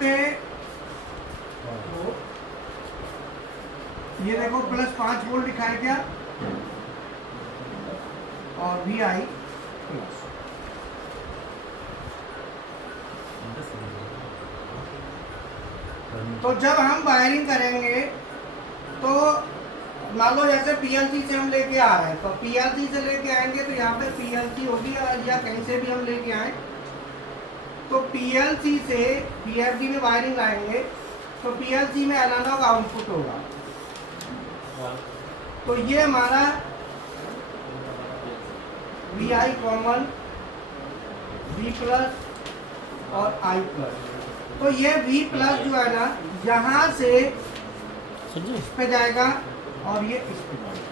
पे ये देखो +5 वोल्ट दिखाया क्या, और VI प्लस। तो जब हम वायरिंग करेंगे तो मान लो जैसे PLC से हम लेके आ रहे हैं, तो PLC से लेके आएंगे तो यहाँ पे PLC होगी, या कहीं से भी हम लेके आए तो PLC से VFD में वायरिंग लाएंगे तो PLC में एनालॉग आउटपुट होगा। तो ये हमारा VI कॉमन, V प्लस और I प्लस। तो ये V प्लस जो है ना यहाँ से इस पे जाएगा और ये इस पे जाएगा।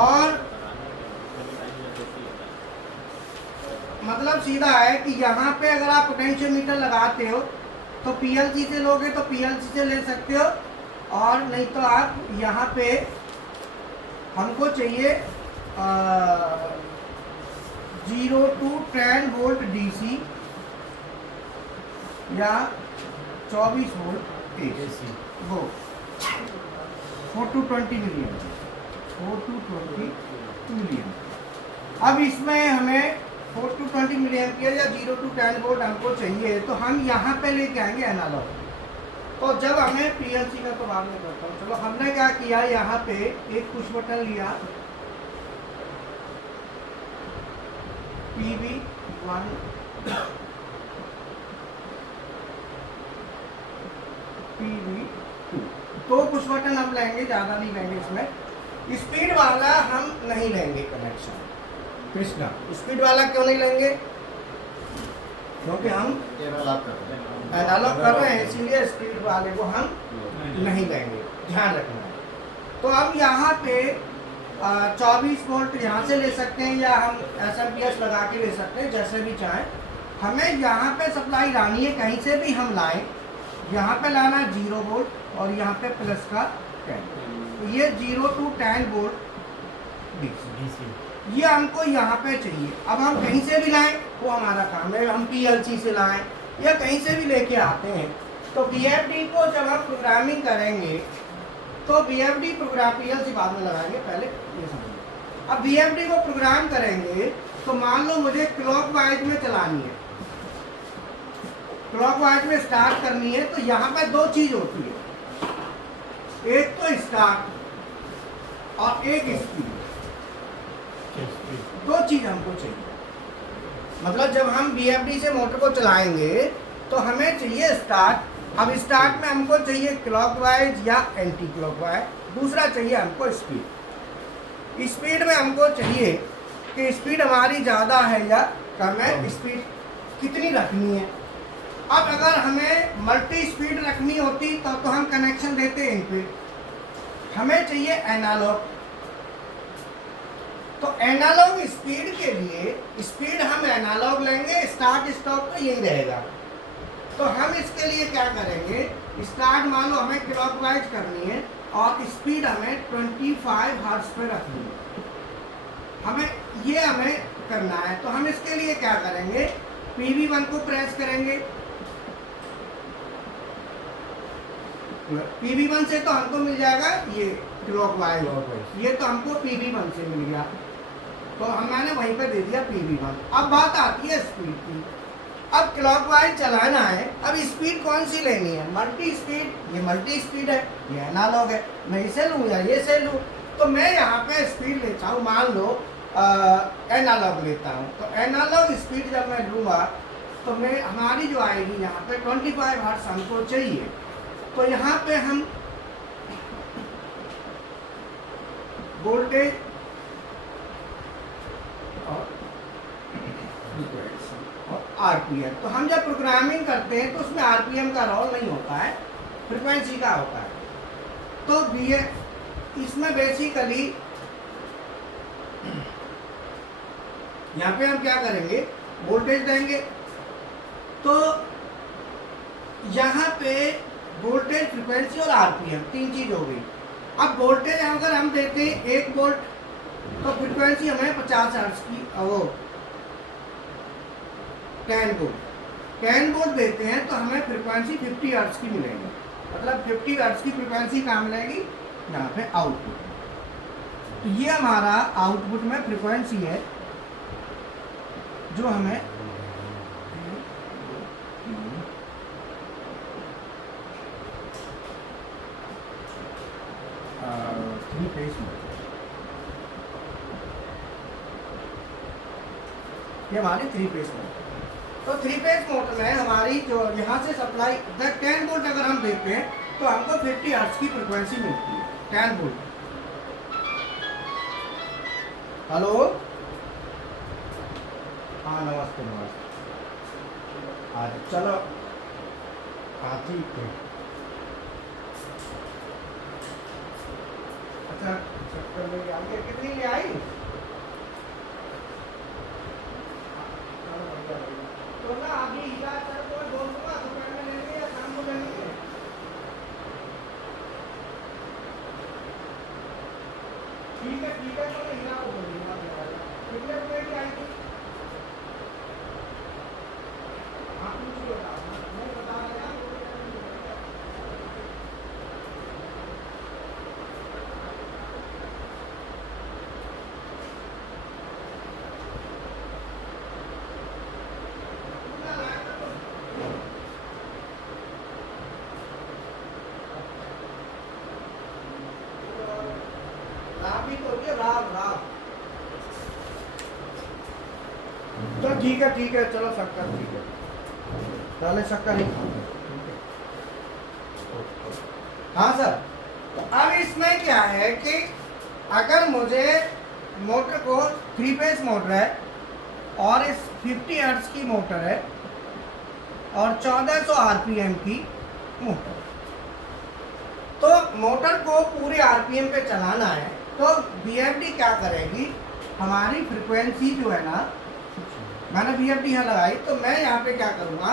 और मतलब सीधा है कि यहाँ पे अगर आप पोटेंशियोमीटर लगाते हो तो PLC से लोगे तो PLC से ले सकते हो, और नहीं तो आप यहाँ पे हमको चाहिए 0 to 10 वोल्ट DC या 24 वोल्ट AC, वो 4 to 20 मिलियन, 4 to 20 मिलियन। अब इसमें हमें 4 to 20 मिलियन या 0 to 10 वोल्ट हमको चाहिए, तो हम यहाँ पे लेके आएंगे एनालॉग। तो जब हमें PLC का तो बाद में करता हूँ, चलो हमने क्या किया, यहाँ पे एक पुश बटन लिया, PV1 PV2, तो पुश बटन हम लेंगे, ज़्यादा नहीं लेंगे इसमें। स्पीड वाला हम नहीं लेंगे कनेक्शन, कृष्णा स्पीड वाला क्यों नहीं लेंगे, क्योंकि हम एनालॉग कर रहे हैं, इसीलिए स्पीड वाले को हम नहीं लेंगे, ध्यान रखना है। तो अब यहाँ पे 24 वोल्ट यहाँ से ले सकते हैं, या हम SMPS लगा के ले सकते हैं, जैसे भी चाहें। हमें यहाँ पे सप्लाई लानी है, कहीं से भी हम लाएं, यहाँ पे लाना है 0 वोल्ट और यहाँ पे प्लस का 10, तो ये 0 to 10 वोल्ट DC ये हमको यहाँ पे चाहिए। अब हम कहीं से भी लाएं वो हमारा काम है, हम PLC से लाएं या कहीं से भी लेके आते हैं। तो VFD को जब हम प्रोग्रामिंग करेंगे तो VFD प्रोग्राम, PLC बाद में लगाएंगे, पहले ये समझिए। अब VFD को प्रोग्राम करेंगे तो मान लो मुझे क्लॉकवाइज में चलानी है, क्लॉकवाइज में स्टार्ट करनी है, तो यहाँ पे दो चीज होती है, एक तो स्टार्ट और एक स्पीड, दो चीज हमको चाहिए। मतलब जब हम VFD से मोटर को चलाएंगे तो हमें चाहिए स्टार्ट। अब स्टार्ट में हमको चाहिए क्लॉकवाइज या एंटी क्लॉकवाइज, दूसरा चाहिए हमको स्पीड। स्पीड में हमको चाहिए कि स्पीड हमारी ज़्यादा है या कम है, स्पीड कितनी रखनी है। अब अगर हमें मल्टी स्पीड रखनी होती तो हम कनेक्शन देते हैं इन पे, हमें चाहिए एनालॉग। तो एनालॉग स्पीड के लिए स्पीड हम एनालॉग लेंगे, स्टार्ट स्टॉप तो यही रहेगा। तो हम इसके लिए क्या करेंगे, स्टार्ट मान लो हमें क्लॉकवाइज करनी है और स्पीड हमें 25 हर्ट्ज पे रखनी है, हमें करना है। तो हम इसके लिए क्या करेंगे, PV1 को प्रेस करेंगे, PV1 से तो हमको मिल जाएगा ये क्लॉकवाइज, ये तो हमको PV1 से मिल गया, तो मैंने वहीं पे दे दिया PV1। अब बात आती है स्पीड की। अब क्लॉकवाइज चलाना है, अब स्पीड कौन सी लेनी है, मल्टी स्पीड, ये मल्टी स्पीड है, ये एनालॉग है, मैं इसे लूँ या ये से लूँ। तो मैं यहाँ पे स्पीड लेता हूँ, मान लो एनालॉग लेता हूँ। तो एनालॉग स्पीड जब मैं लूँगा तो मैं हमारी जो आएगी यहाँ पे 25 हर्ट्ज हमको चाहिए। तो यहाँ पे हम वोल्टेज और RPM, तो हम जब प्रोग्रामिंग करते हैं तो उसमें RPM का रोल नहीं होता है, फ्रीक्वेंसी का होता है। तो इसमें बेसिकली यहाँ पे हम क्या करेंगे, वोल्टेज देंगे। तो यहाँ पे वोल्टेज, फ्रीक्वेंसी और RPM तीन चीज हो गई। अब वोल्टेज अगर हम देते हैं 1 वोल्ट तो फ्रीक्वेंसी हमें 50 हर्ट्ज की, वो 10 वोल्ट 10 वोल्ट देते हैं तो हमें फ्रिक्वेंसी 50 हर्ट्ज की मिलेगी, मतलब 50 हर्ट्ज की फ्रिक्वेंसी कहाँ मिलेगी, यहाँ पे आउटपुट। तो ये हमारा आउटपुट में फ्रिक्वेंसी है जो हमें थ्री फेज में, ये हमारी 3 फेज मोटर। तो 3 फेज मोटर में हमारी जो यहाँ से सप्लाई 10 वोल्ट अगर हम देते हैं तो हमको 50 हर्ट्ज की फ्रिक्वेंसी मिलती है, 10 वोल्ट। हेलो, हाँ नमस्ते नमस्ते, आज चलो, हाँ ठीक है। अच्छा चक्कर में आ गया, कितनी ले आई? तो ना अभी हीरा सर को बोल दूंगा दोपहर में लेंगे या शाम को लेंगे। ठीक है तो मैं हीरा को बोल दूंगा। कितने रुपए की आई थी? हाँ कुछ बताओ, मैं बता रहा हूँ। राब ही तो होती है, राब। तो ठीक है चलो शक्कर, ठीक है पहले शक्कर ही खाओगे, ठीक है। हाँ सर, तो अब इसमें क्या है कि अगर मुझे मोटर को 3 फेज मोटर है और इस 50 हर्ट्ज की मोटर है और 1400 आरपीएम की मोटर, तो मोटर को पूरे आरपीएम पे चलाना है, तो बीएफडी क्या करेगी, हमारी फ्रिक्वेंसी जो है ना, मैंने बीएफडी यहाँ लगाई, तो मैं यहाँ पे क्या करूँगा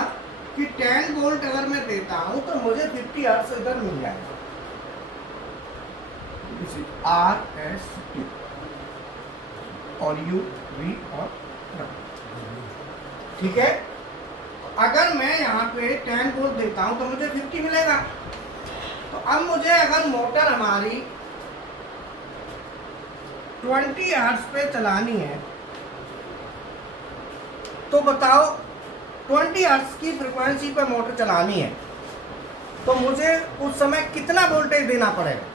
कि 10 वोल्ट अगर मैं देता हूँ तो मुझे 50 हर्ट्ज इधर मिल जाएगा, RST और U V और R, ठीक है। अगर मैं यहाँ पे 10 वोल्ट देता हूँ तो मुझे 50 मिलेगा। तो अब मुझे अगर मोटर हमारी 20 हर्ट्ज पे चलानी है तो बताओ 20 हर्ट्ज की फ्रिक्वेंसी पे मोटर चलानी है तो मुझे उस समय कितना वोल्टेज देना पड़ेगा?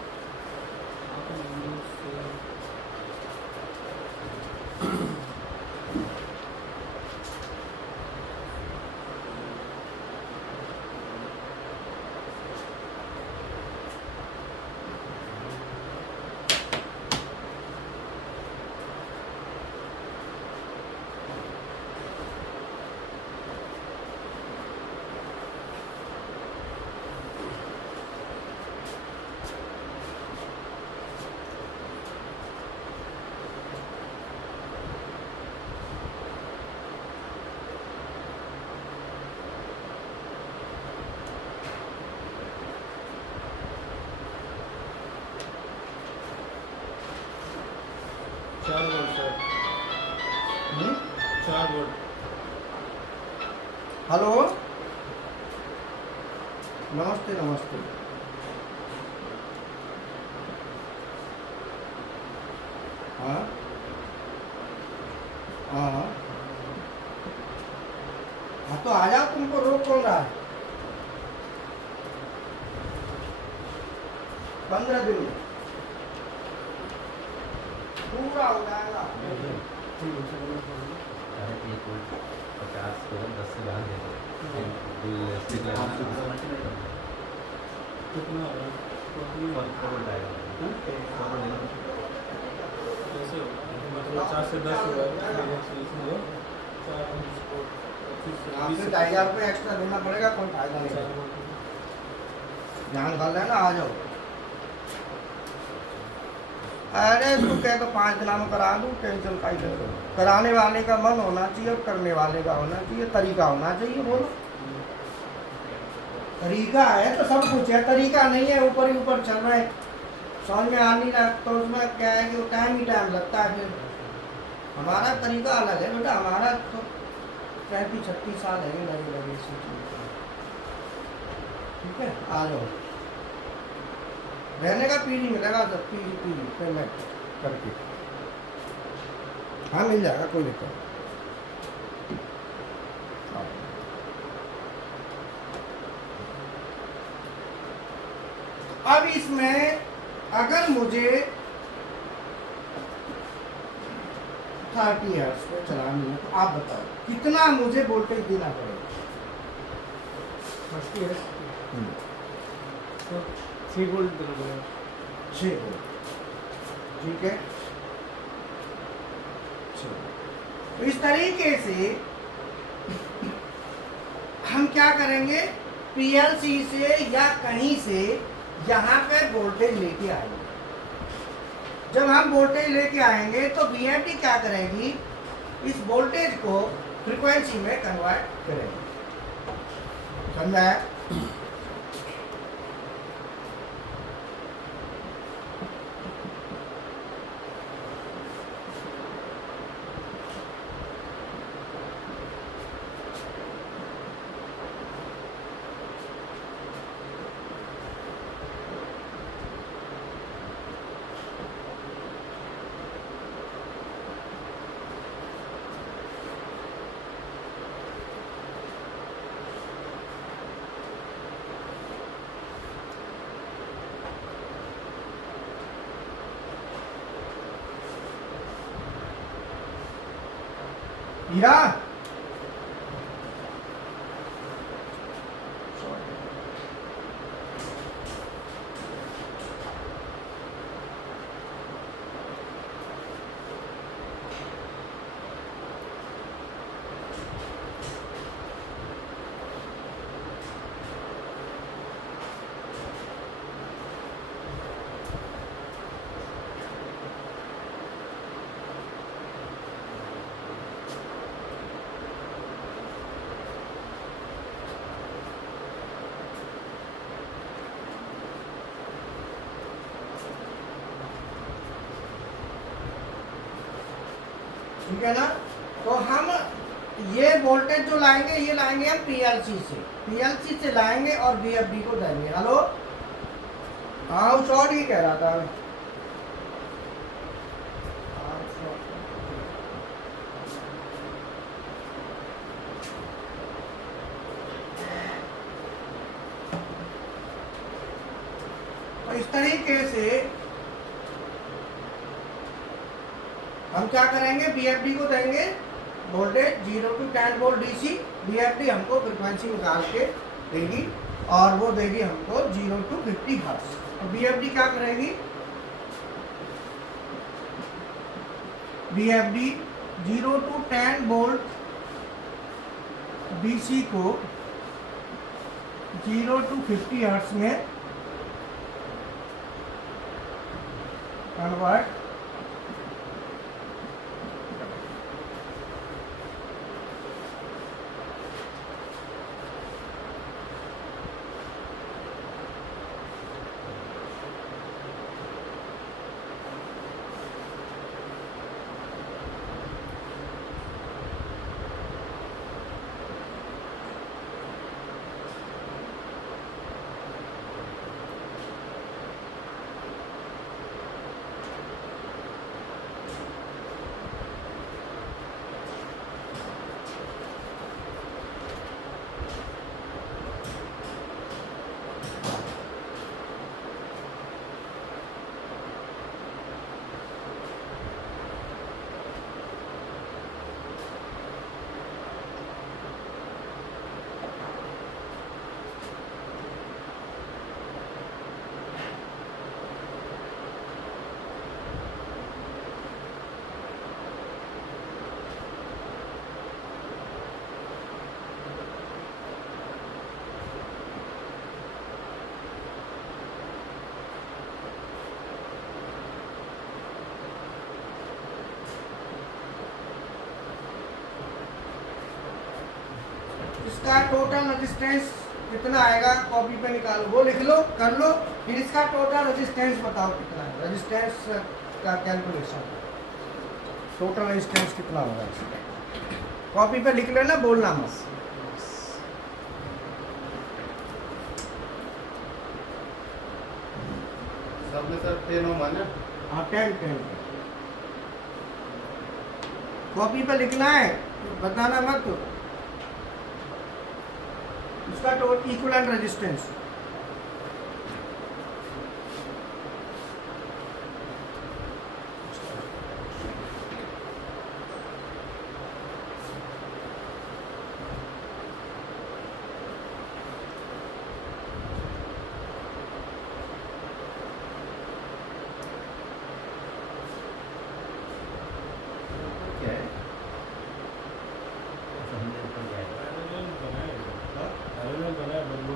चार वोल्ट सर, 4 वोल्ट। हेलो नमस्ते नमस्ते, हाँ हाँ हाँ तो आ जाओ, तुमको रोक कौन रहा है? 15 दिन में पूरा हो जाएगा। अरे 1 वोल्ट 50 को 10 से बाहर दे दो, कितना होगा? वोल्ट आएगा। कैसे होगा? मतलब 4 से 10 होगा, इसमें 4 आपसे 2,500 रुपये एक्स्ट्रा देना पड़ेगा, कोई फायदा नहीं है। ध्यान कर लेना, आ जाओ। अरे तू कह तो 5 दिन में करा दूँ, टेंशन का ही ले लो। कराने वाले का मन होना चाहिए और करने वाले का होना चाहिए, तरीका होना चाहिए। बोलो तरीका है तो सब कुछ है, तरीका नहीं है ऊपर ही ऊपर चल रहा है, समझ में आ नहीं रहा, तो उसमें क्या है कि टाइम ही टाइम लगता है। फिर हमारा तरीका अलग है बेटा, हमारा तो 35-36 साल है लगे इसी चीज़ में। ठीक है, आ जाओ। रहने का पीढ़ी मिलेगा, जब पीढ़ी पेमेंट करके हाँ मिल जाएगा, कोई दिक्कत नहीं। अब इसमें अगर मुझे 30 हर्ट्ज पे चलानी है तो आप बताओ कितना मुझे वोल्टेज देना पड़ेगा? 30 है तो 6 वोल्ट देना पड़ेगा। 6 वोल्ट, ठीक है। तो इस तरीके से हम क्या करेंगे, पीएलसी से या कहीं से यहाँ पे वोल्टेज लेके आएंगे। जब हम वोल्टेज लेके आएंगे तो बीएमटी क्या करेगी, इस वोल्टेज को फ्रीक्वेंसी में कन्वर्ट करेगी। समझा है? हीरा ठीक है ना। तो हम ये वोल्टेज जो लाएंगे ये लाएंगे हम पीएलसी से लाएंगे और बीएफडी को देंगे। हेलो, हाँ शॉर्ट ही कह रहा था। तो इस तरीके से हम क्या करेंगे, बीएफडी को देंगे voltage 0 to 10 volt DC. BFD हमको फ्रिक्वेंसी निकाल के देगी और वो देगी हमको 0 to 50 हर्ट्ज। तो बीएफडी क्या करेगी, बीएफडी 0 to 10 वोल्ट डीसी को 0 to 50 हर्ट्ज में कन्वर्ट इसका टोटल रेजिस्टेंस कितना आएगा, कॉपी पे निकालो, वो लिख लो, कर लो, फिर इसका टोटल रेजिस्टेंस बताओ कितना है। रेजिस्टेंस का कैलकुलेशन, टोटल रेजिस्टेंस कितना होगा इसका। कॉपी पे लिख लेना, बोलना मत। सब में सर 10 हो माने। हाँ 10 कॉपी पे लिखना है, बताना मत। उसका टोटल इक्विवेलेंट रेजिस्टेंस क्या है? अच्छा, हमने ऊपर क्या है? पैरेलल बनाया बट वो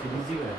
सीरीज ही है।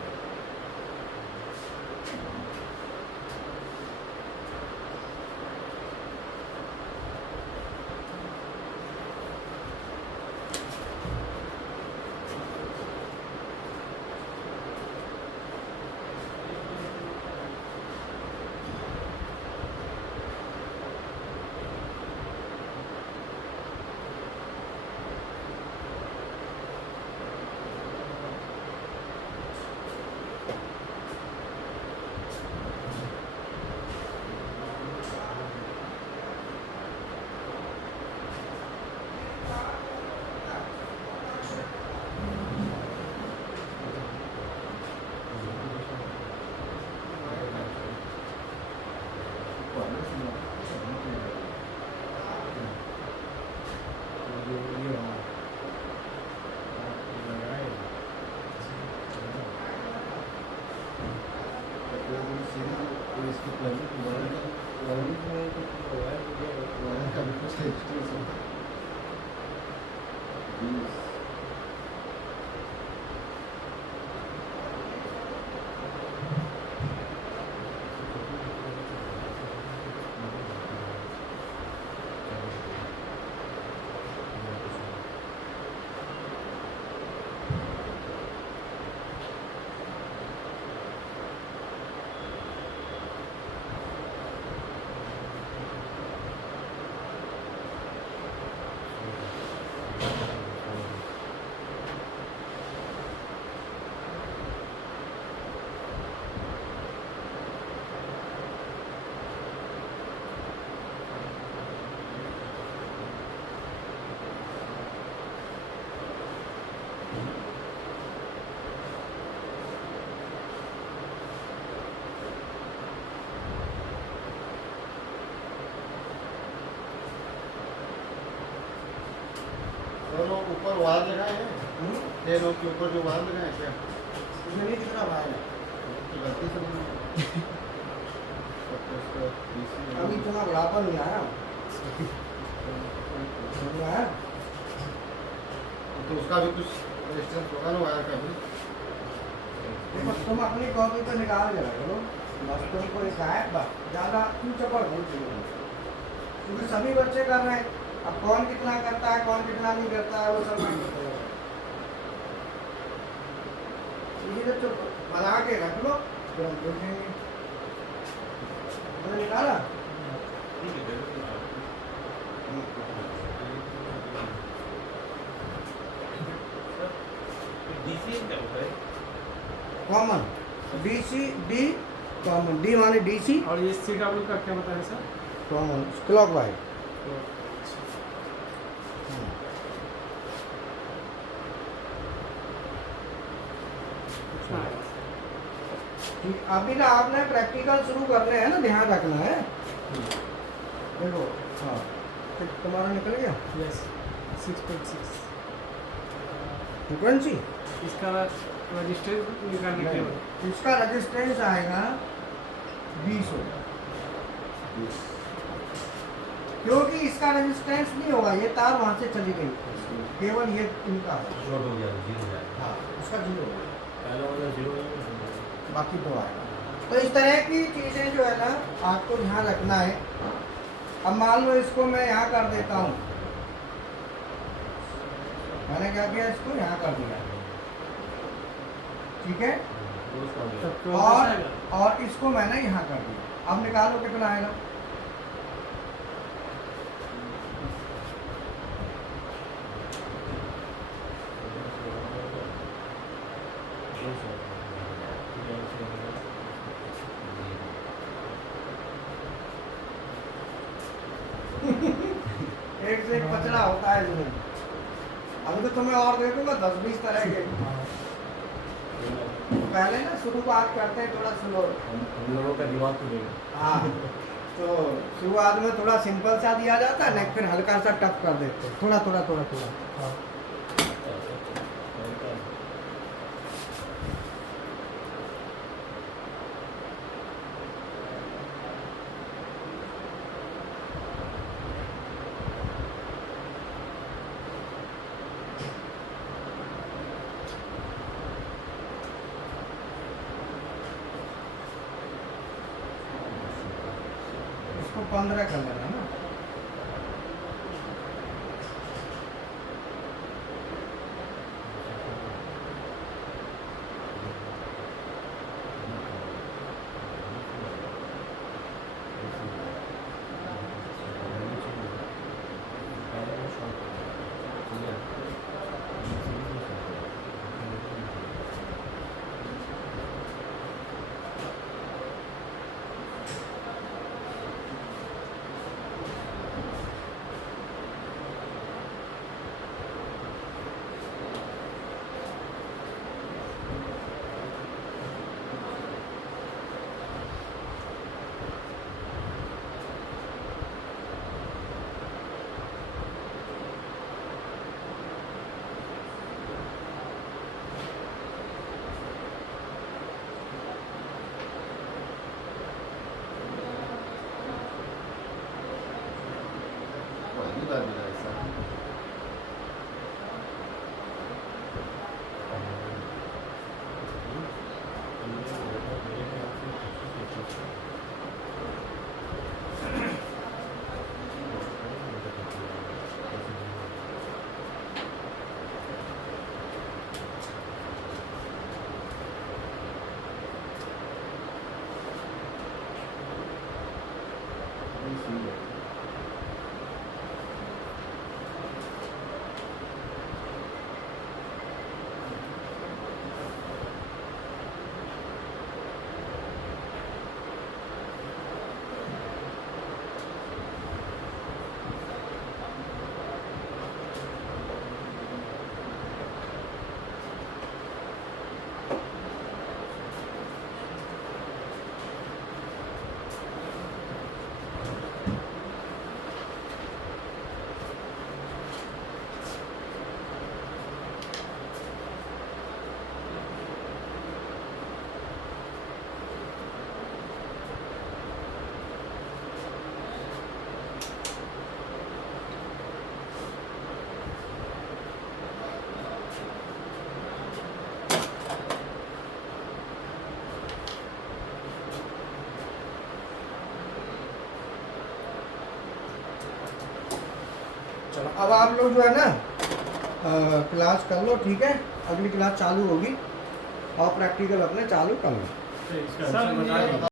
दोनों ऊपर वार लगाए हैं, ट्रेनों के ऊपर जो वार लगाए हैं क्या? इसमें नहीं दिख रहा भाई, तो गलती से मैंने अभी इतना बड़ापन नहीं आया, समझ में आया? तो उसका भी कुछ रेजिस्टेंस होगा ना वायर का भी। देखो तुम अपनी कॉपी पे निकाल के रख लो, बस तुमको एक आए, बस ज़्यादा क्यों चपड़ नहीं चाहिए, क्योंकि सभी बच्चे कर रहे हैं। अब कौन कितना करता है, कौन कितना नहीं करता है, वो सब नहीं पता है। इसीलिए तो बना के रख लो, फिर हम देखेंगे। मैंने निकाला common DC D, common D माने डीसी, और ये CW का क्या बताया सर? Common clockwise. अभी ना आपने प्रैक्टिकल शुरू करने हैं ना, ध्यान रखना है। देखो हाँ, तुम्हारा निकल गया यस 6.6 फ्रीक्वेंसी। इसका रजिस्टेंस निकालने के बाद इसका रेजिस्टेंस आएगा 20 होगा, क्योंकि इसका रेजिस्टेंस नहीं होगा, ये तार वहां से चली गई, केवल ये इनका है। शॉर्ट हो गया, जीरो हो जाएगा। हाँ उसका 0 होगा, पहला वाला 0 बाकी 2 आएगा। तो इस तरह की चीज़ें जो है ना आपको ध्यान रखना है। अब मान लो इसको मैं यहाँ कर देता हूँ, मैंने क्या किया, इसको यहाँ कर दिया, ठीक है, और इसको मैंने यहाँ कर दिया। अब निकालो कितना आएगा। एक से एक कचरा होता है इसमें। अभी तो तुम्हें और दे दूंगा 10-20 तरह के। पहले ना शुरुआत करते हैं थोड़ा स्लो। हम लोगों का दिमाग तो देगा। हाँ, तो शुरुआत में थोड़ा सिंपल सा दिया जाता है, नेक्स्ट फिर हल्का सा टफ कर देते हैं, थोड़ा थोड़ा थोड़ा थोड़ा। हाँ। इसको 15 कर लेना ना। पहली बार मिला ऐसा। चलो अब आप लोग जो है ना क्लास कर लो, ठीक है। अगली क्लास चालू होगी और प्रैक्टिकल अपने चालू कर लो। इसका आंसर बता दो।